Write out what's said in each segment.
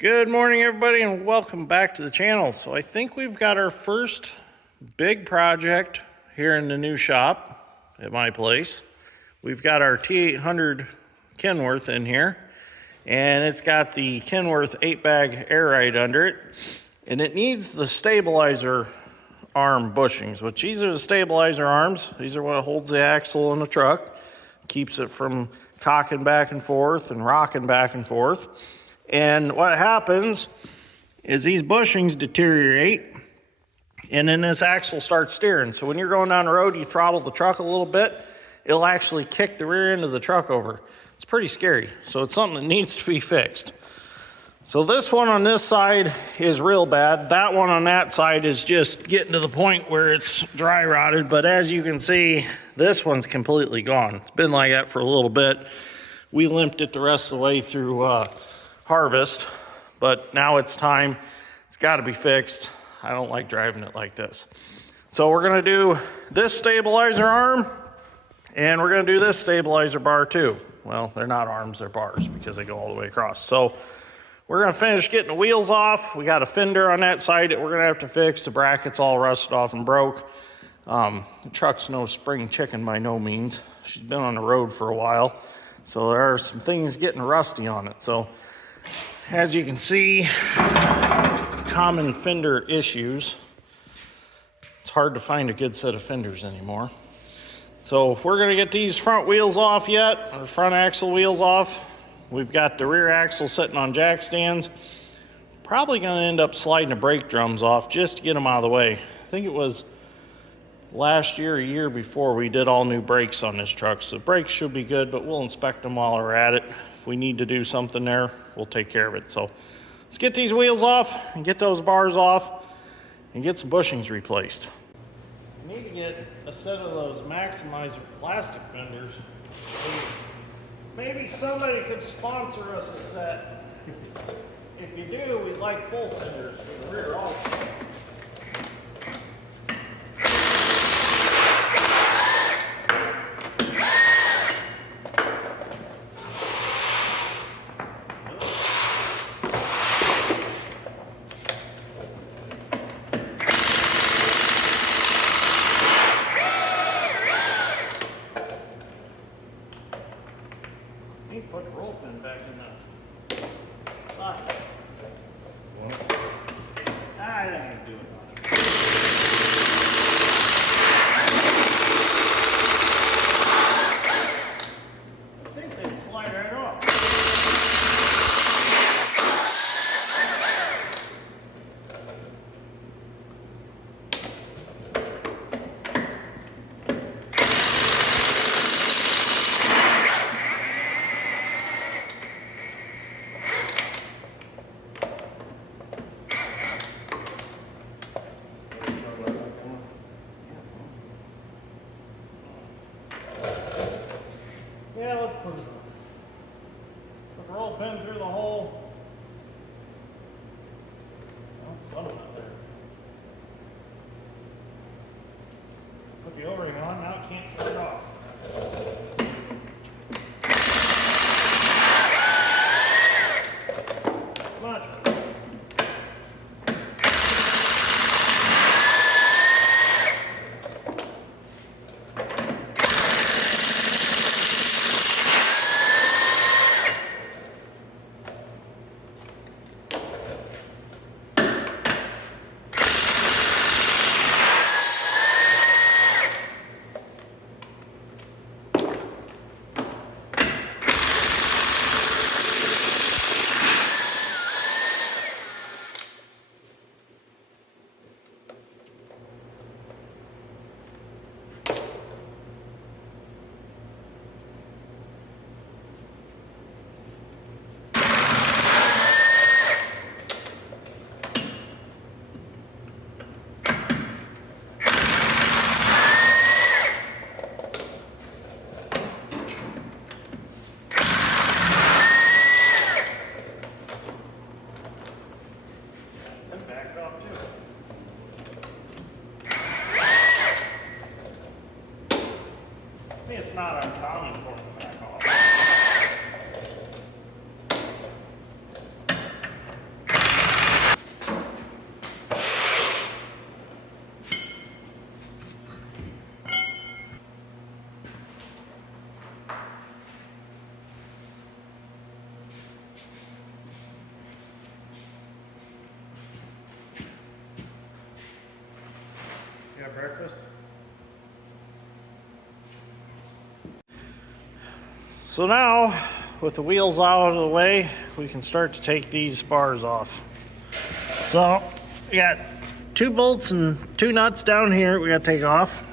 Good morning, everybody, and welcome back to the channel. So I think we've got our first big project here in the new shop at my place. We've got our T800 Kenworth in here, and it's got the Kenworth 8-bag Airglide under it, and it needs the stabilizer arm bushings, which these are the stabilizer arms. These are what holds the axle in the truck, keeps it from cocking back and forth and rocking back and forth. And what happens is these bushings deteriorate, and then this axle starts steering. So when you're going down the road, you throttle the truck a little bit, it'll actually kick the rear end of the truck over. It's pretty scary. So it's something that needs to be fixed. So this one on this side is real bad. That one on that side is just getting to the point where it's dry rotted. But as you can see, this one's completely gone. It's been like that for a little bit. We limped it the rest of the way through harvest, but now it's time. It's got to be fixed. I don't like driving it like this. So we're going to do this stabilizer arm, and we're going to do this stabilizer bar too. Well, they're not arms, they're bars because they go all the way across. So we're going to finish getting the wheels off. We got a fender on that side that we're going to have to fix. The bracket's all rusted off and broke. The truck's no spring chicken by no means. She's been on the road for a while, so there are some things getting rusty on it. So as you can see, common fender issues. It's hard to find a good set of fenders anymore. So we're going to get these front wheels off yet, or front axle wheels off. We've got the rear axle sitting on jack stands. Probably going to end up sliding the brake drums off just to get them out of the way. I think it was last year, a year before, we did all new brakes on this truck. So brakes should be good, but we'll inspect them while we're at it. If we need to do something there, we'll take care of it. So let's get these wheels off and get those bars off and get some bushings replaced. We need to get a set of those Maximizer plastic fenders. Maybe somebody could sponsor us a set. If you do, we'd like full fenders for the rear also. Put the roll pin back in the socket. I think I do it. start breakfast. So now, with the wheels out of the way, we can start to take these bars off. So, we got 2 bolts and 2 nuts down here we got to take off.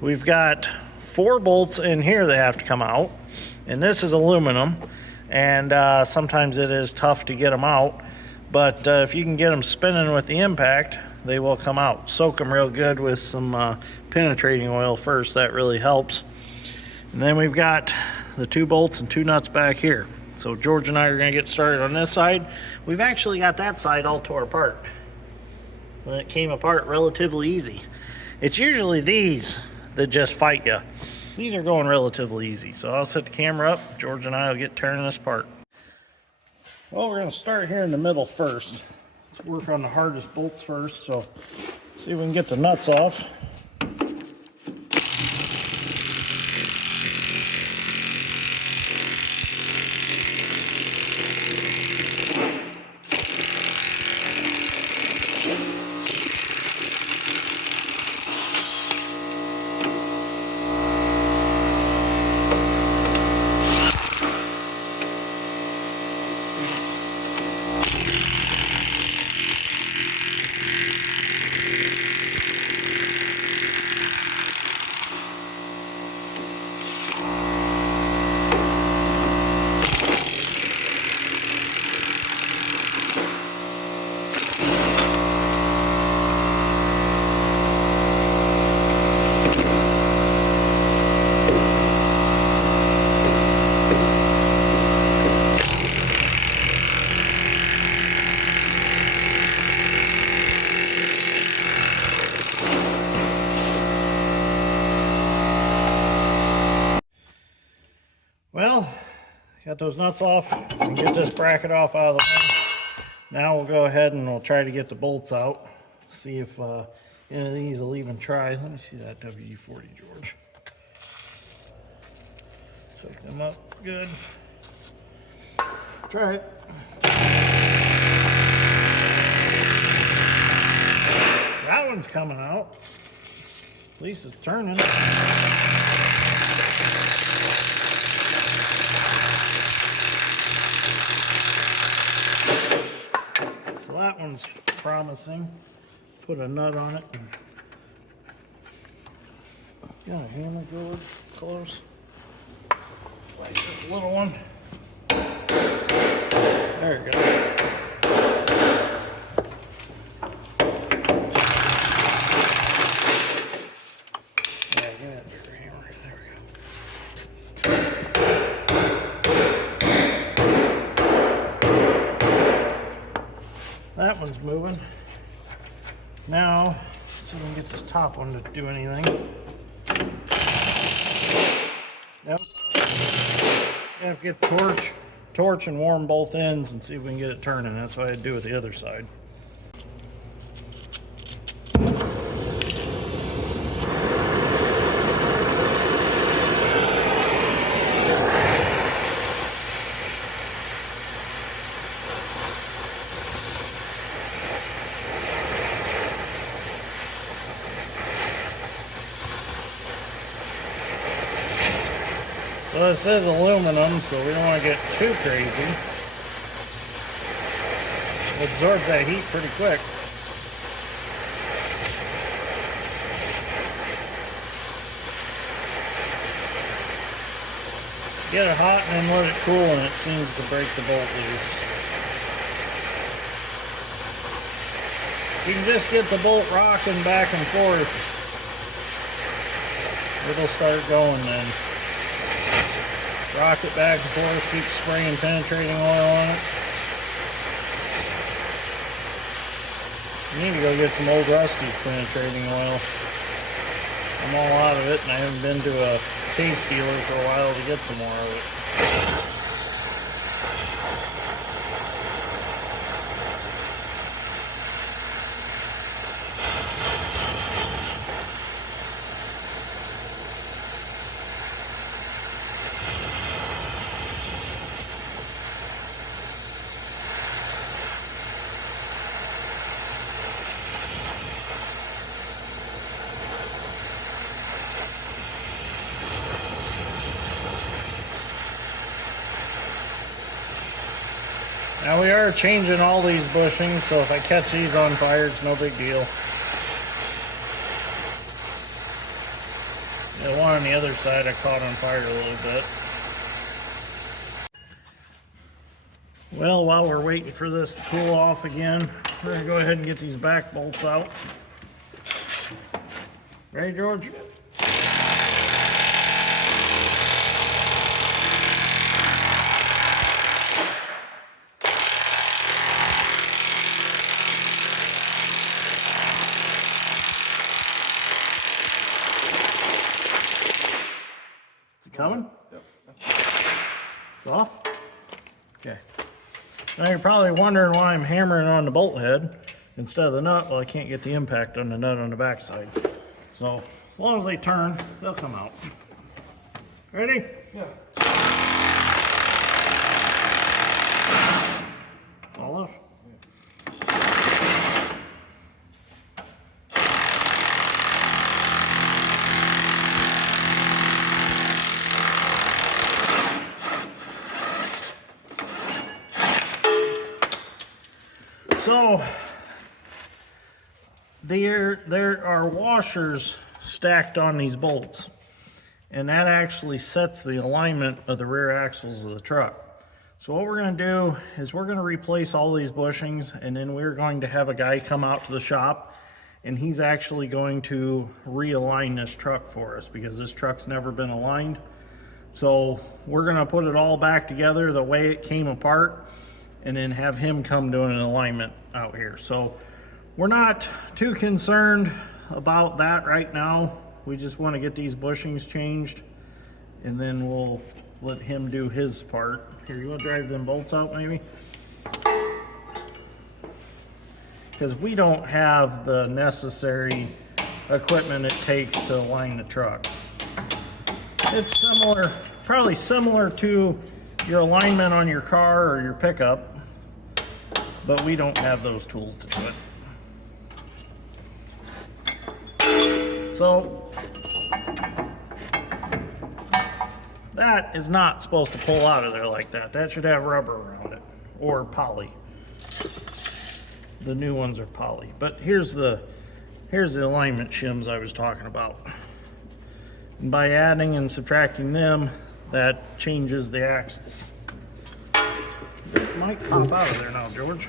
We've got 4 bolts in here that have to come out, and this is aluminum, and sometimes it is tough to get them out, but if you can get them spinning with the impact, they will come out. Soak them real good with some penetrating oil first. That really helps. And then we've got the 2 bolts and 2 nuts back here. So George and I are going to get started on this side. We've actually got that side all tore apart, so that came apart relatively easy. It's usually these that just fight you. These are going relatively easy. So I'll set the camera up. George and I will get turning this apart. Well, we're going to start here in the middle first. Let's work on the hardest bolts first. So see if we can get the nuts off. Well, got those nuts off and get this bracket off out of the way. Now we'll go ahead and we'll try to get the bolts out. See if any of these will even try. Let me see that WD-40, George. Soak them up good. Try it. That one's coming out. At least it's turning. So that one's promising. Put a nut on it. Got a hammer, George? Close. Like this little one. There it goes. That one's moving. Now, let's see if we can get this top one to do anything. Nope. I have to get the torch and warm both ends and see if we can get it turning. That's what I do with the other side. So this is aluminum, so we don't want to get too crazy. It absorbs that heat pretty quick. Get it hot and then let it cool, and it seems to break the bolt loose. You can just get the bolt rocking back and forth. It'll start going then. Rock it back and forth, keep spraying penetrating oil on it. You need to go get some old Rusty's penetrating oil. I'm all out of it, and I haven't been to a case dealer for a while to get some more of it. Now we are changing all these bushings, so if I catch these on fire, it's no big deal. The one on the other side I caught on fire a little bit. Well, while we're waiting for this to cool off again, we're gonna go ahead and get these back bolts out. Ready, George? Is it coming? Yep. It's off? Okay. Now you're probably wondering why I'm hammering on the bolt head instead of the nut. Well, I can't get the impact on the nut on the backside. So as long as they turn, they'll come out. Ready? Yeah. All off. So there are washers stacked on these bolts, and that actually sets the alignment of the rear axles of the truck. So what we're going to do is we're going to replace all these bushings, and then we're going to have a guy come out to the shop, and he's actually going to realign this truck for us because this truck's never been aligned. So we're going to put it all back together the way it came apart, and then have him come do an alignment out here. So we're not too concerned about that right now. We just want to get these bushings changed, and then we'll let him do his part. Here, you want to drive them bolts out maybe? Because we don't have the necessary equipment it takes to align the truck. It's similar, probably similar to your alignment on your car or your pickup, but we don't have those tools to do it. So that is not supposed to pull out of there like that. That should have rubber around it, or poly. The new ones are poly. But here's the alignment shims I was talking about. And by adding and subtracting them, that changes the axles. It might pop out of there now, George.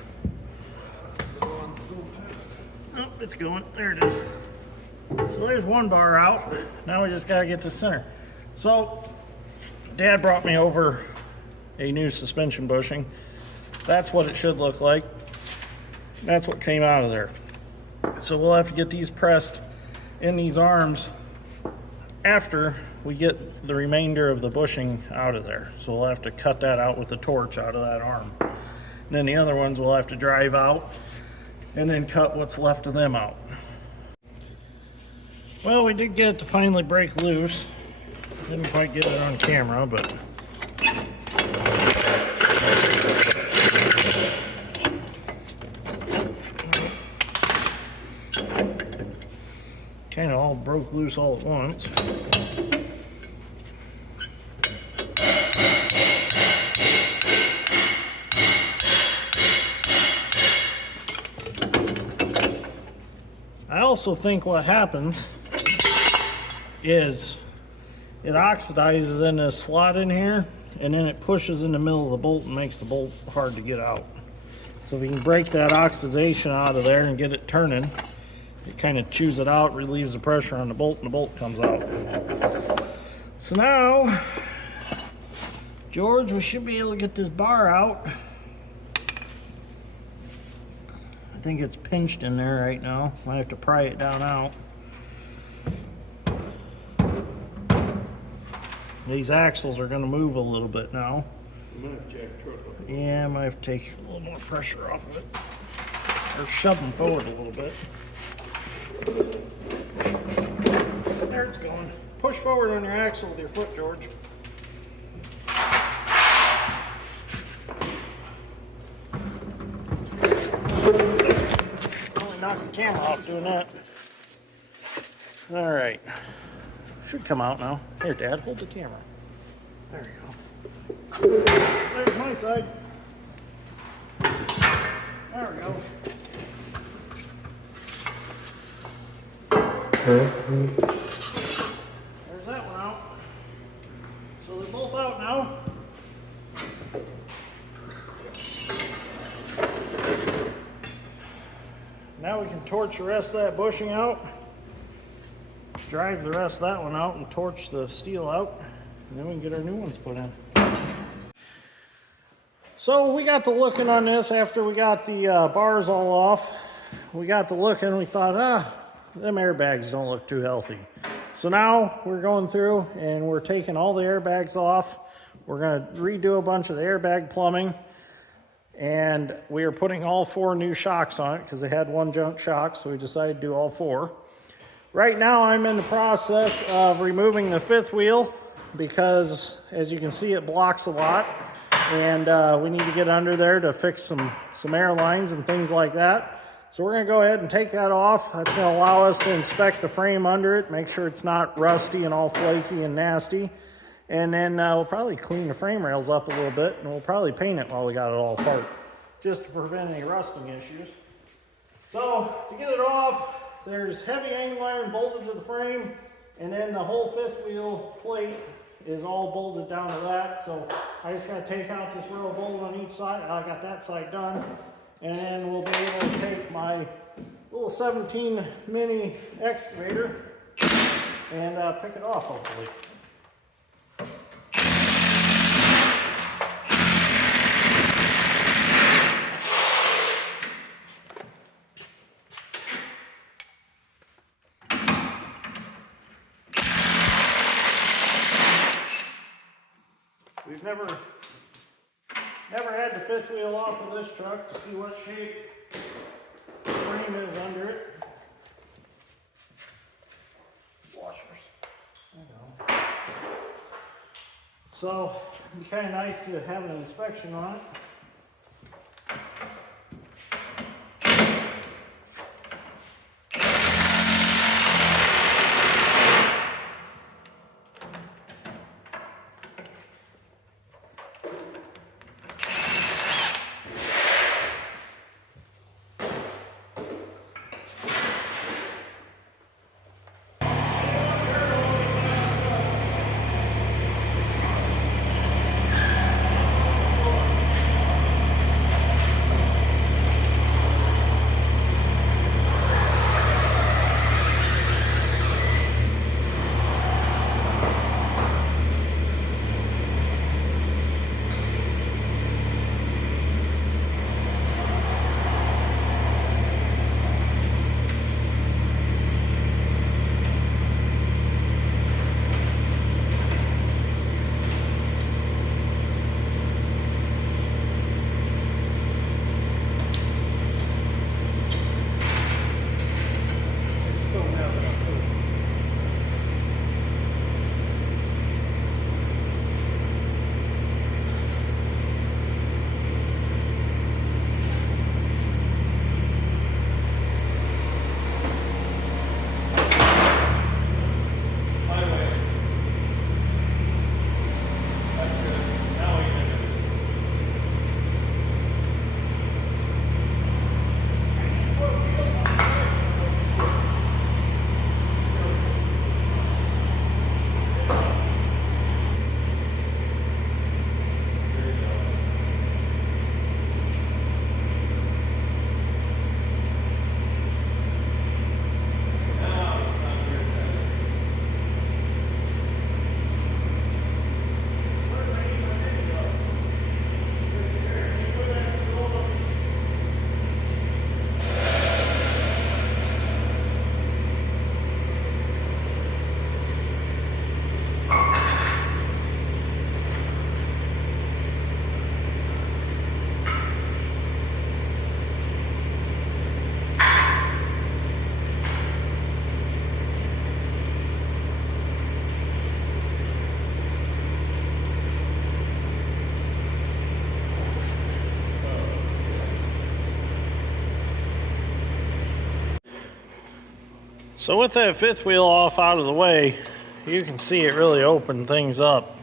Oh, it's going. There it is. So there's one bar out. Now we just gotta get to center. So Dad brought me over a new suspension bushing. That's what it should look like. That's what came out of there. So we'll have to get these pressed in these arms after we get the remainder of the bushing out of there. So we'll have to cut that out with the torch out of that arm. And then the other ones we'll have to drive out and then cut what's left of them out. Well, we did get it to finally break loose. Didn't quite get it on camera, but kind of all broke loose all at once. I also think what happens is it oxidizes in this slot in here, and then it pushes in the middle of the bolt and makes the bolt hard to get out. So if you can break that oxidation out of there and get it turning, it kind of chews it out, relieves the pressure on the bolt, and the bolt comes out. So now, George, we should be able to get this bar out. I think it's pinched in there right now. Might have to pry it down out. These axles are going to move a little bit now. You might have to jack the truck up. Yeah, I might have to take a little more pressure off of it. Or shove them forward a little bit. There it's going. Push forward on your axle with your foot, George. Only knocked the camera off doing that. All right. Should come out now. Here, Dad, hold the camera. There you go. There's my side. There's that one out. So they're both out now. Now we can torch the rest of that bushing out, drive the rest of that one out and torch the steel out, and then we can get our new ones put in. So we got to looking on this after we got the bars all off. We got to looking, we thought, them airbags don't look too healthy. So now we're going through and we're taking all the airbags off. We're gonna redo a bunch of the airbag plumbing, and we are putting all 4 new shocks on it because they had one junk shock, so we decided to do all 4. Right now I'm in the process of removing the 5th wheel because, as you can see, it blocks a lot, and we need to get under there to fix some air lines and things like that. So we're going to go ahead and take that off. That's going to allow us to inspect the frame under it, make sure it's not rusty and all flaky and nasty. And then we'll probably clean the frame rails up a little bit, and we'll probably paint it while we got it all apart, just to prevent any rusting issues. So to get it off, there's heavy angle iron bolted to the frame, and then the whole 5th wheel plate is all bolted down to that. So I just got to take out this row of bolt on each side. I got that side done. And then we'll be able to take my little 17 mini excavator and pick it off, hopefully. We've never had the 5th wheel off of this truck to see what shape the frame is under it. Washers. I know. So it'd be kind of nice to have an inspection on it. So with that 5th wheel off out of the way, you can see it really opened things up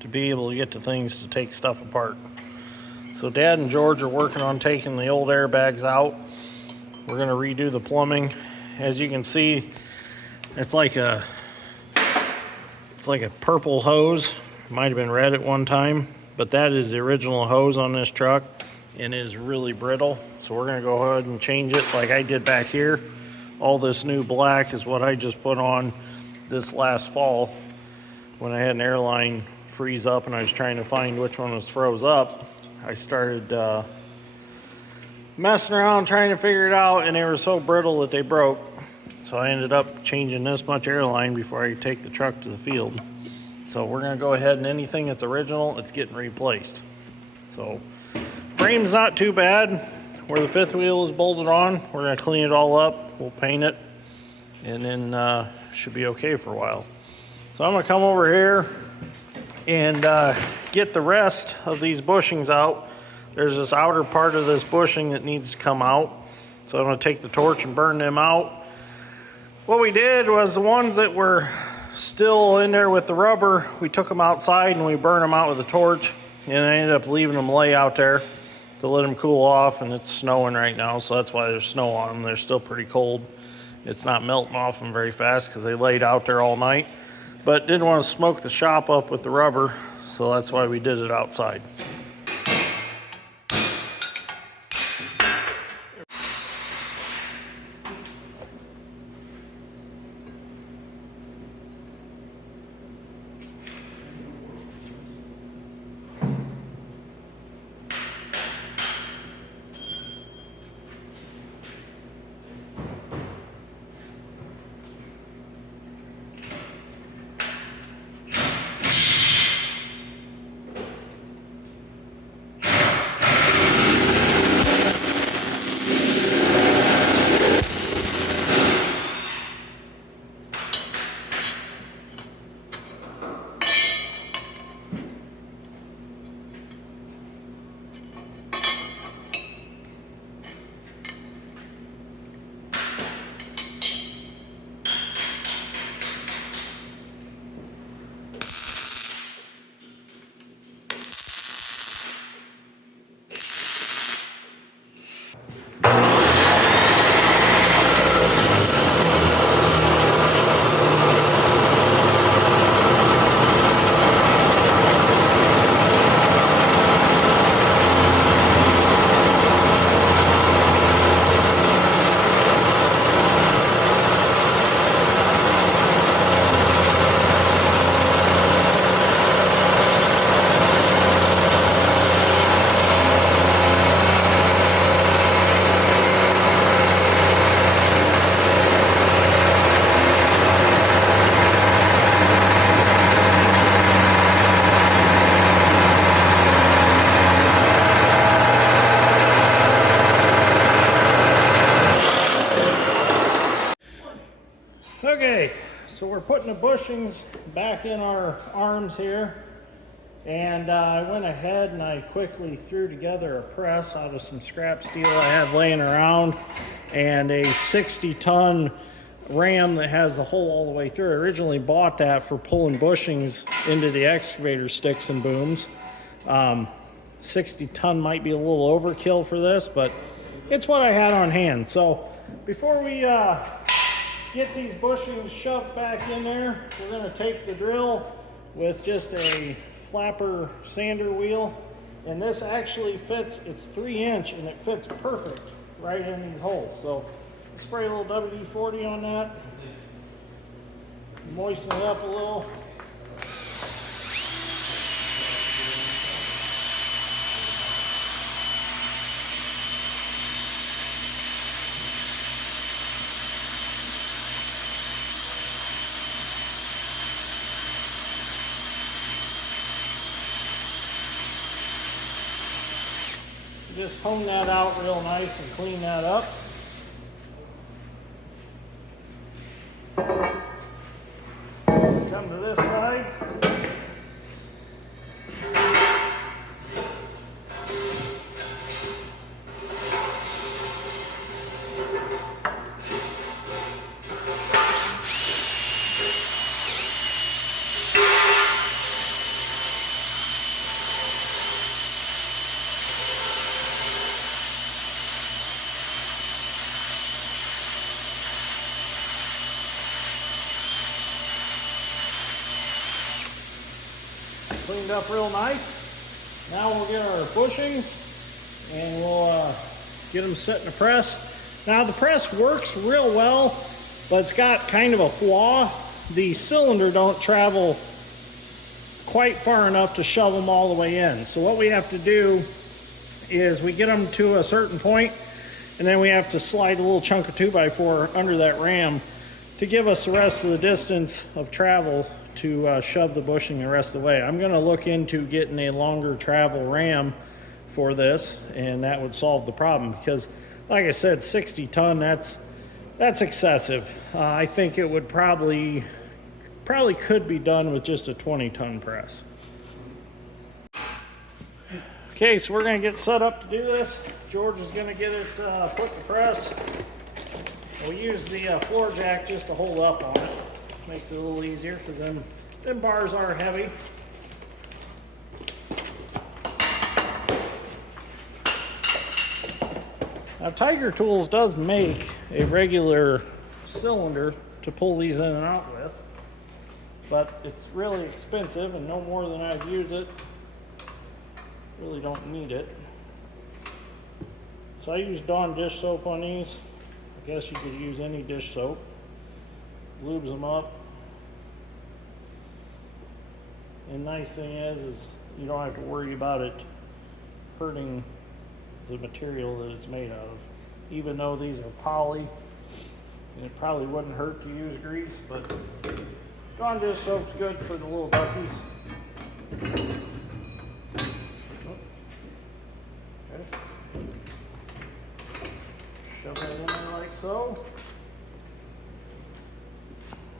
to be able to get to things to take stuff apart. So Dad and George are working on taking the old airbags out. We're going to redo the plumbing. As you can see, It's like a purple hose. Might have been red at one time, but that is the original hose on this truck and is really brittle. So we're gonna go ahead and change it like I did back here. All this new black is what I just put on this last fall when I had an airline freeze up and I was trying to find which one was froze up. I started messing around trying to figure it out, and they were so brittle that they broke. So I ended up changing this much airline before I take the truck to the field. So we're gonna go ahead and anything that's original, it's getting replaced. So frame's not too bad. Where the fifth wheel is bolted on, we're gonna clean it all up, we'll paint it, and then should be okay for a while. So I'm gonna come over here and get the rest of these bushings out. There's this outer part of this bushing that needs to come out. So I'm gonna take the torch and burn them out. What we did was the ones that were still in there with the rubber, we took them outside and we burned them out with a torch, and I ended up leaving them lay out there to let them cool off, and it's snowing right now, so that's why there's snow on them. They're still pretty cold. It's not melting off them very fast because they laid out there all night, but didn't want to smoke the shop up with the rubber, so that's why we did it outside. Okay, so we're putting the bushings back in our arms here, and I went ahead and I quickly threw together a press out of some scrap steel I had laying around and a 60-ton ram that has the hole all the way through. I originally bought that for pulling bushings into the excavator sticks and booms. 60-ton might be a little overkill for this, but it's what I had on hand. So before we get these bushings shoved back in there, we're going to take the drill with just a flapper sander wheel, and this actually fits. It's 3-inch and it fits perfect right in these holes. So spray a little WD-40 on that, moisten it up a little. Just hone that out real nice and clean that up. Come to this side. loosened up real nice. Now we'll get our bushings and we'll get them set in the press. Now the press works real well, but it's got kind of a flaw. The cylinder don't travel quite far enough to shove them all the way in. So what we have to do is we get them to a certain point, and then we have to slide a little chunk of 2x4 under that ram to give us the rest of the distance of travel to shove the bushing the rest of the way. I'm going to look into getting a longer travel ram for this, and that would solve the problem, because like I said, 60 ton, that's excessive. I think it would probably could be done with just a 20-ton press. Okay, so we're going to get set up to do this. George is going to get it put to press. We'll use the floor jack just to hold up on it. Makes it a little easier because them bars are heavy. Now Tiger Tools does make a regular cylinder to pull these in and out with, but it's really expensive and no more than I've used it. Really don't need it. So I use Dawn dish soap on these. I guess you could use any dish soap. Lubes them up. And the nice thing is you don't have to worry about it hurting the material that it's made of. Even though these are poly, and it probably wouldn't hurt to use grease, but Dawn dish soap's good for the little duckies. Okay. Shove that in there like so.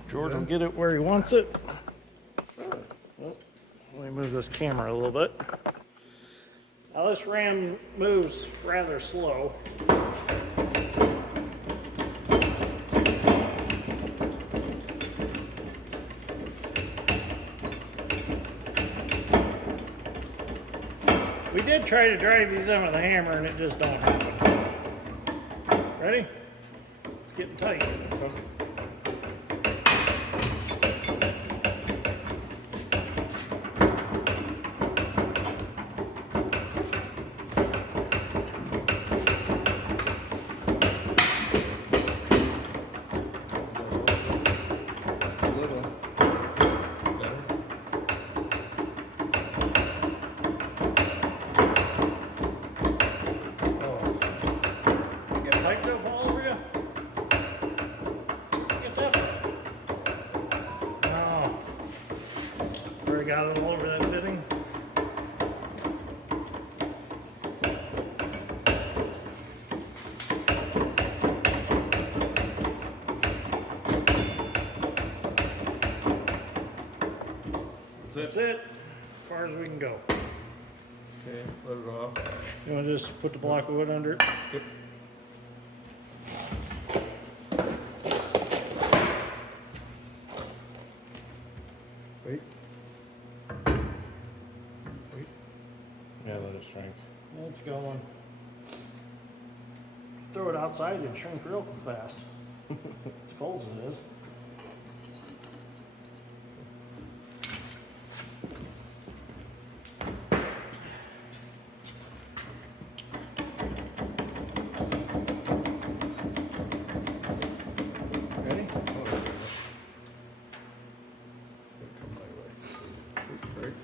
George will get it where he wants it. Oh, let me move this camera a little bit. Now this ram moves rather slow. We did try to drive these in with a hammer and it just don't happen. Ready? It's getting tight. So. Got it all over that fitting. That's it, as far as we can go. Okay, let it off. You want to just put the block of wood under it? Yep. Wait. Yeah, let it shrink. It's going. Throw it outside, it'd shrink real fast. As cold as it is. Ready? Oh, I see that. It's gonna come my way. Oops, right.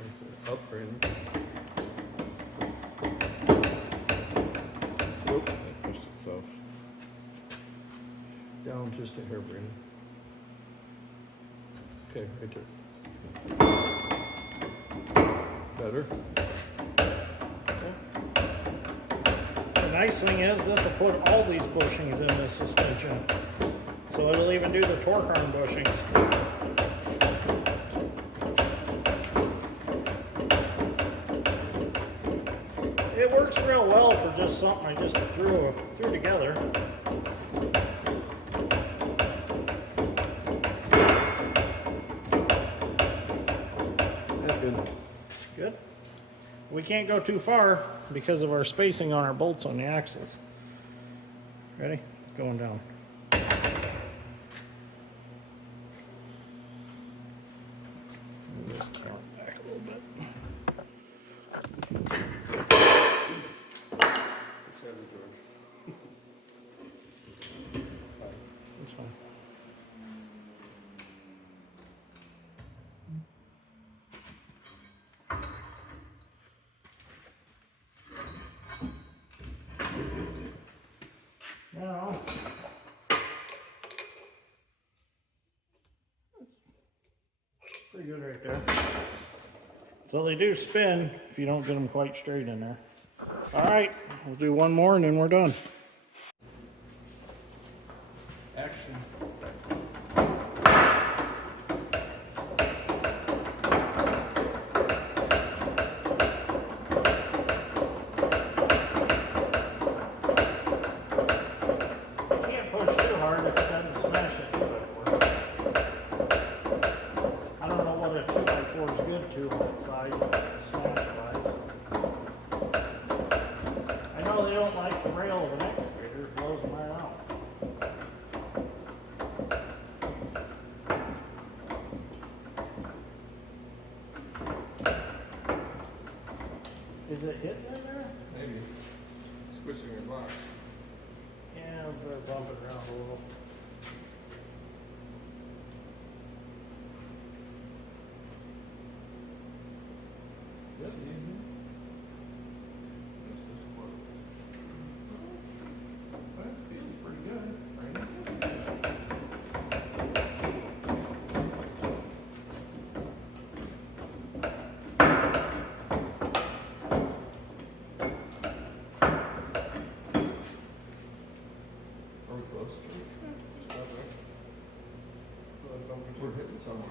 Right there. Up, Brandon. Oop, that pushed itself. Down just a hair, Brandon. Okay, right there. Better. The nice thing is this will put all these bushings in this suspension. So it'll even do the torque arm bushings. It works real well for just something I just threw together. That's good. Good. We can't go too far because of our spacing on our bolts on the axles. Ready? It's going down. Move this camera back Now, pretty good right there. So they do spin if you don't get them quite straight in there. All right, we'll do one more and then we're done. Action. Can't push too hard if it doesn't smash it 2x4. I don't know what a 2x4 is good to on its side, smash wise. I know they don't like the rail of an excavator, it blows them right out. Is it hitting in there? Maybe. Squishing your block. Yeah, I'm gonna bump it around a little. Yep. This is close. But it feels pretty good, right? Are we close to it? Just about there. We're hitting somewhere.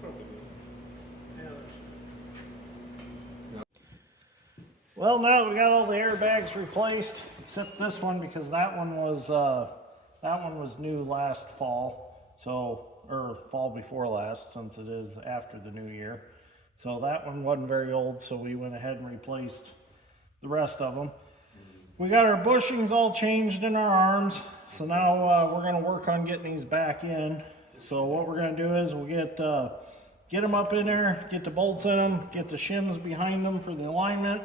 Probably good. Well, now we got all the airbags replaced, except this one because that one was new last fall, so or fall before last, since it is after the new year. So that one wasn't very old, so we went ahead and replaced the rest of them. We got our bushings all changed in our arms, so now we're going to work on getting these back in. So what we're going to do is we'll get them up in there, get the bolts in them, get the shims behind them for the alignment,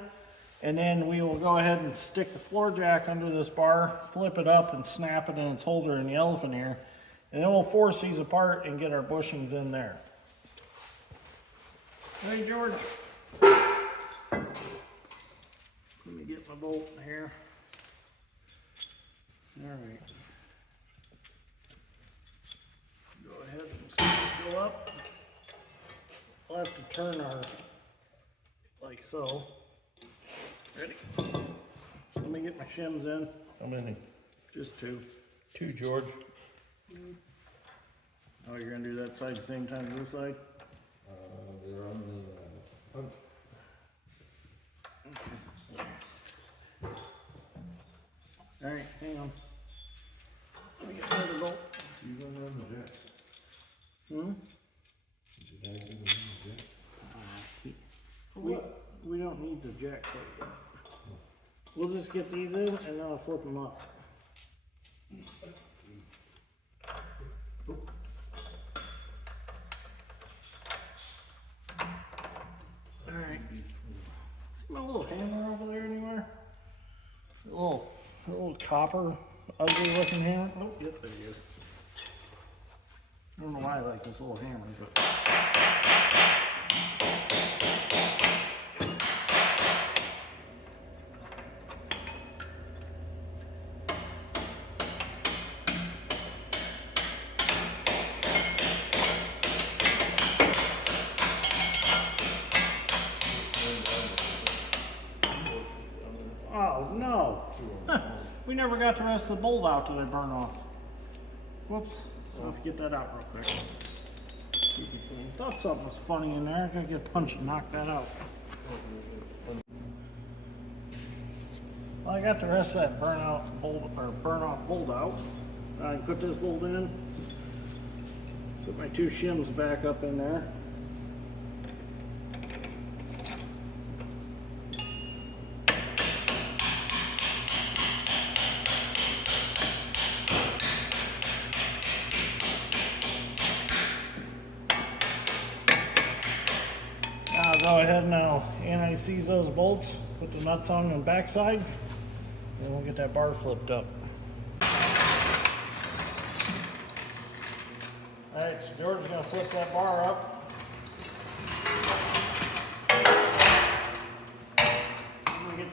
and then we will go ahead and stick the floor jack under this bar, flip it up and snap it in its holder in the elephant ear, and then we'll force these apart and get our bushings in there. Hey George. Let me get my bolt here. All right. Go ahead and see it go up. We'll have to turn our, like so. Ready? Let me get my shims in. How many? Just two. Two, George. Oh, you're gonna do that side at the same time as this side? They're on the, All right, hang on. Let me get another bolt. You gonna run the jack? Hmm? Is the guy gonna run the jack? We don't need the jack plate yet. We'll just get these in and then I'll flip them up. All right. See my little hammer over there anywhere? A little copper, ugly looking hammer. Oh, yep, there he is. I don't know why I like this little hammer, but. Oh no! We never got the rest of the bolt out that I burned off. Whoops. I'll have to get that out real quick. Thought something was funny in there. I gotta get a punch and knock that out. Well, I got the rest of that burn off bolt out. I can put this bolt in. Put my two shims back up in there. Now go ahead now, anti-seize those bolts, put the nuts on the backside, and we'll get that bar flipped up. Alright, so George's gonna flip that bar up. I'm gonna get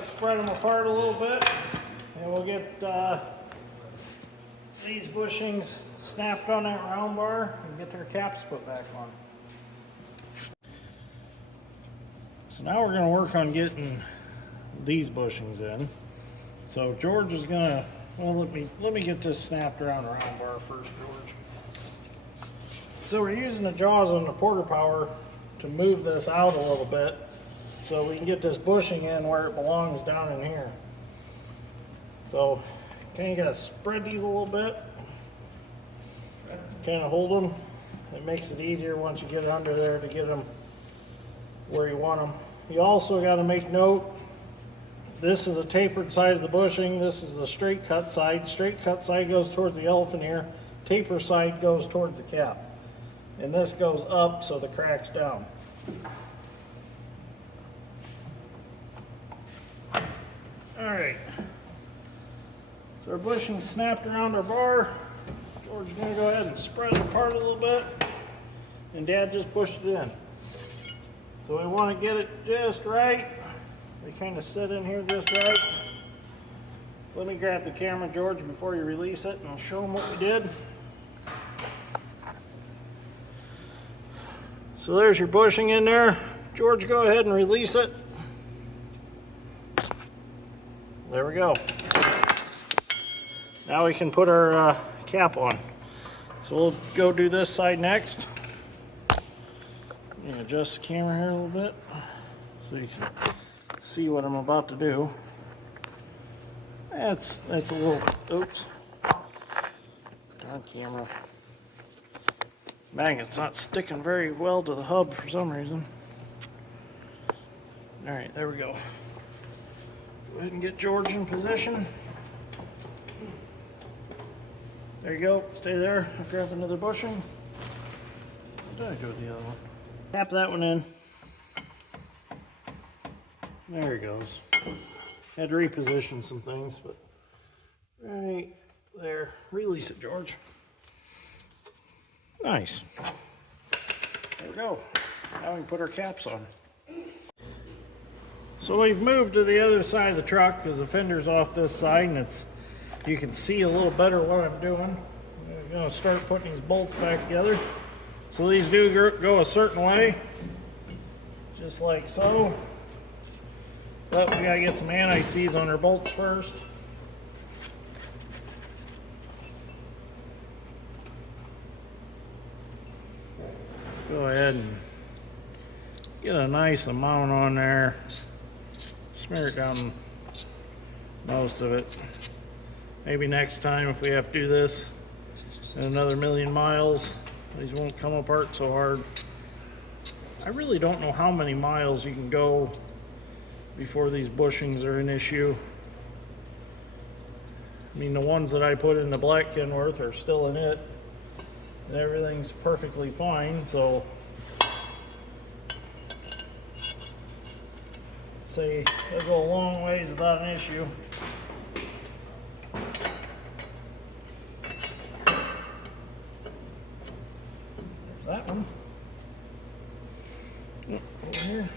to spread them apart a little bit, and we'll get these bushings snapped on that round bar and get their caps put back on. So now we're going to work on getting these bushings in. So George is going to, well, let me get this snapped around the round bar first, George. So we're using the jaws on the porter power to move this out a little bit so we can get this bushing in where it belongs down in here. So kind of got to spread these a little bit, kind of hold them. It makes it easier once you get under there to get them where you want them. You also got to make note, this is a tapered side of the bushing, this is the straight cut side. Straight cut side goes towards the elephant ear, taper side goes towards the cap. And this goes up so the crack's down. Alright, so our bushing snapped around our bar. George is going to go ahead and spread it apart a little bit, and Dad just pushed it in. So we want to get it just right. We kind of sit in here just right. Let me grab the camera, George, before you release it, and I'll show them what we did. So there's your bushing in there. George, go ahead and release it. There we go. Now we can put our cap on. So we'll go do this side next. I'm gonna adjust the camera here a little bit so you can see what I'm about to do. That's a little, oops. On camera. Magnet's not sticking very well to the hub for some reason. Alright, there we go. Go ahead and get George in position. There you go, stay there. I'll grab another bushing. Where did I go with the other one? Tap that one in. There he goes. Had to reposition some things, but right there. Release it, George. Nice. There we go. Now we can put our caps on. So we've moved to the other side of the truck because the fender's off this side, and you can see a little better what I'm doing. I'm going to start putting these bolts back together. So these do go a certain way, just like so. But we got to get some anti-seize on our bolts first. Go ahead and get a nice amount on there. Smear it down most of it. Maybe next time if we have to do this in another 1,000,000 miles, these won't come apart so hard. I really don't know how many miles you can go before these bushings are an issue. I mean, the ones that I put in the black Kenworth are still in it, and everything's perfectly fine, so I'd say it'll go a long ways without an issue. There's that one. Yep, over here.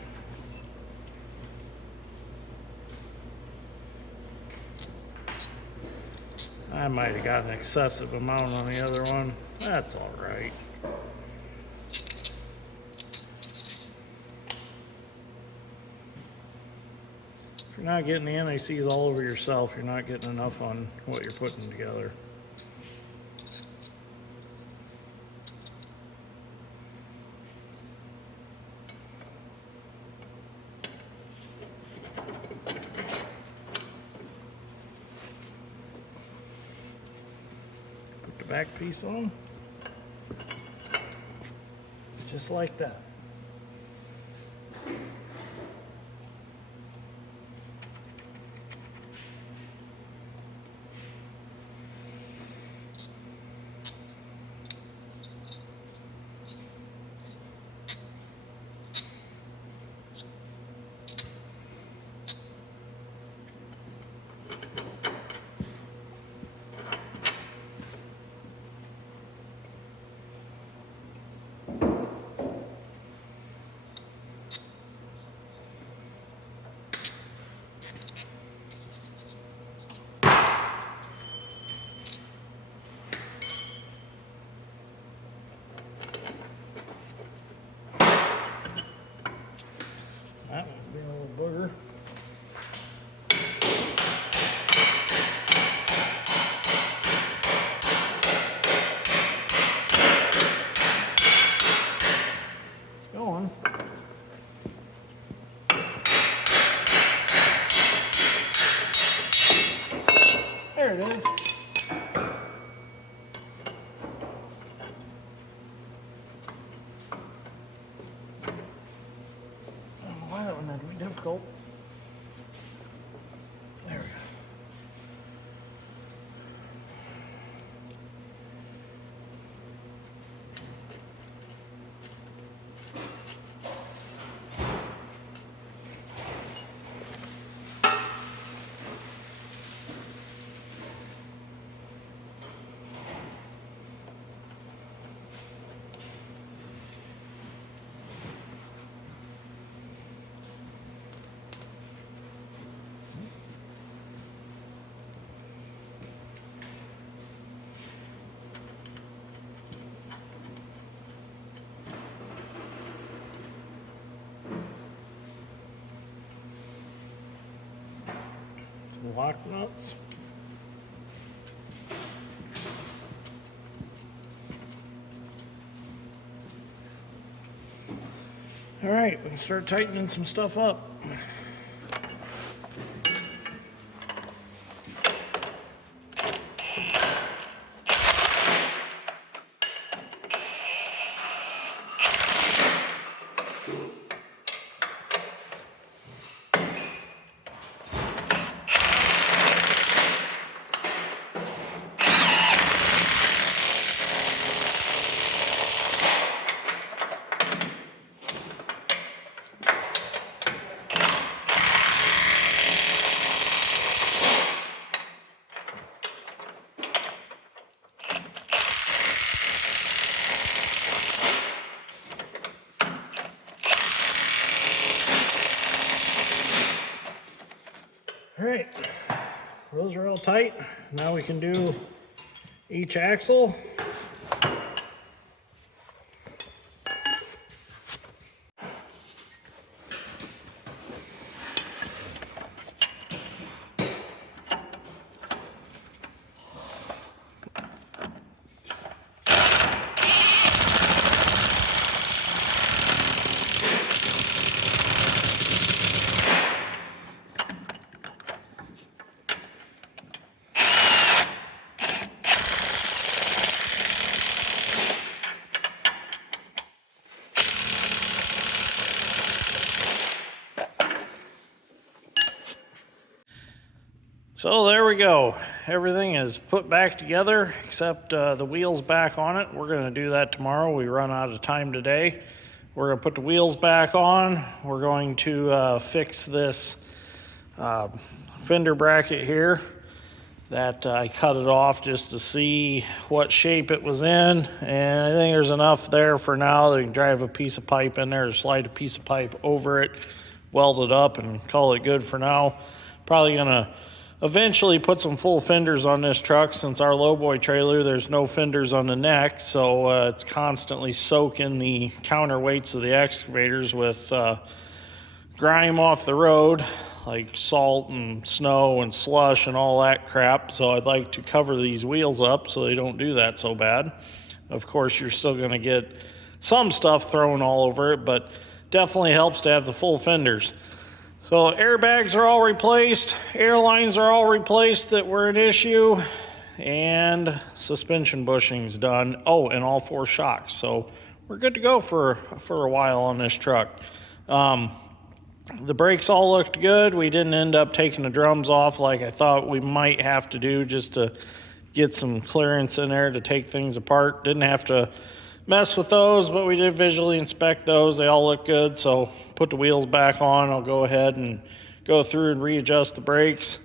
I might have got an excessive amount on the other one. That's all right. If you're not getting the anti-seize all over yourself, you're not getting enough on what you're putting together. Put the back piece on. Just like that. wheels. I don't know why that one had to be difficult. There we go. Some lock nuts. All right, we can start tightening some stuff up. All right, those are all tight. Now we can do each axle. So there we go. Everything is put back together except the wheels back on it. We're going to do that tomorrow. We run out of time today. We're going to put the wheels back on. We're going to fix this fender bracket here that I cut it off just to see what shape it was in. And I think there's enough there for now that you can drive a piece of pipe in there or slide a piece of pipe over it, weld it up, and call it good for now. Probably going to eventually put some full fenders on this truck. Since our lowboy trailer, there's no fenders on the neck, so it's constantly soaking the counterweights of the excavators with grime off the road, like salt and snow and slush and all that crap. So I'd like to cover these wheels up so they don't do that so bad. Of course, you're still going to get some stuff thrown all over it, but definitely helps to have the full fenders. So airbags are all replaced, air lines are all replaced that were an issue, and suspension bushings done. Oh, and all 4 shocks. So we're good to go for a while on this truck. The brakes all looked good. We didn't end up taking the drums off like I thought we might have to do just to get some clearance in there to take things apart. Didn't have to mess with those, but we did visually inspect those. They all look good. So put the wheels back on. I'll go ahead and go through and readjust the brakes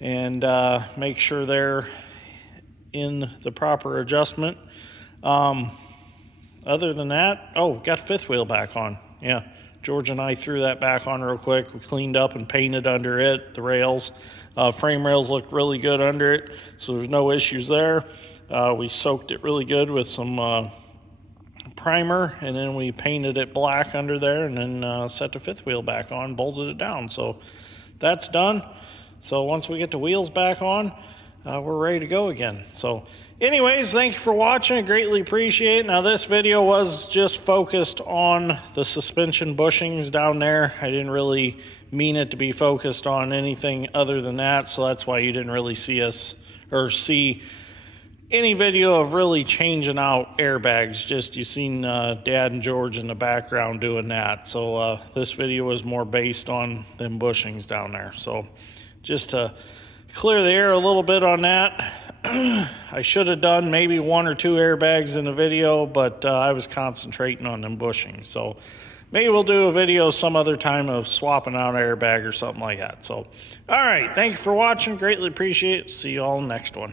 and make sure they're in the proper adjustment. Other than that, oh, got the 5th wheel back on. Yeah, George and I threw that back on real quick. We cleaned up and painted under it, the rails. Frame rails looked really good under it, so there's no issues there. We soaked it really good with some primer, and then we painted it black under there, and then set the 5th wheel back on, bolted it down. So that's done. So once we get the wheels back on, we're ready to go again. So anyways, thank you for watching. I greatly appreciate it. Now this video was just focused on the suspension bushings down there. I didn't really mean it to be focused on anything other than that, so that's why you didn't really see us or see any video of really changing out airbags. Just you seen Dad and George in the background doing that. So this video was more based on them bushings down there. So just to clear the air a little bit on that. I should have done maybe 1 or 2 airbags in the video, but I was concentrating on them bushings. So maybe we'll do a video some other time of swapping out an airbag or something like that. So, all right, thank you for watching. Greatly appreciate it. See you all next one.